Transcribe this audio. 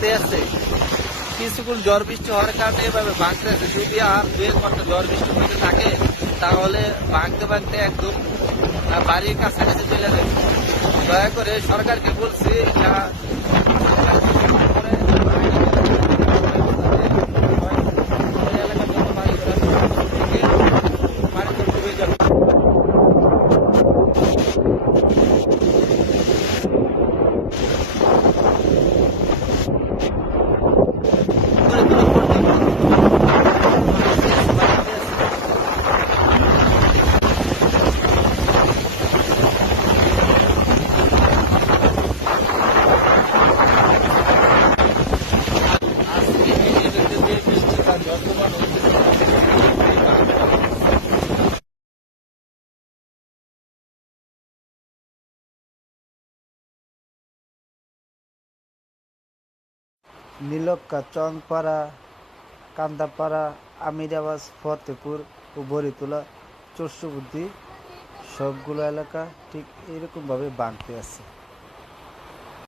ভাঙতে আছে। কিছুক্ষণ ঝড় বৃষ্টি হওয়ার কারণে এভাবে ভাঙতে আছে। যদি আর 2-1 ঘন্টা ঝড় বৃষ্টি হতে থাকে তাহলে ভাঙতে ভাঙতে একদম বাড়ির কাছাকাছি চলে যাবে। দয়া করে সরকারকে বলছি নীলক্কা, চংপাড়া, কান্দাপাড়া, আমিরাবাজ, ফতেপুর ও বরিতোলা, চরসুবুদ্ধি সবগুলো এলাকা ঠিক এরকমভাবে ভাঙতে আছে।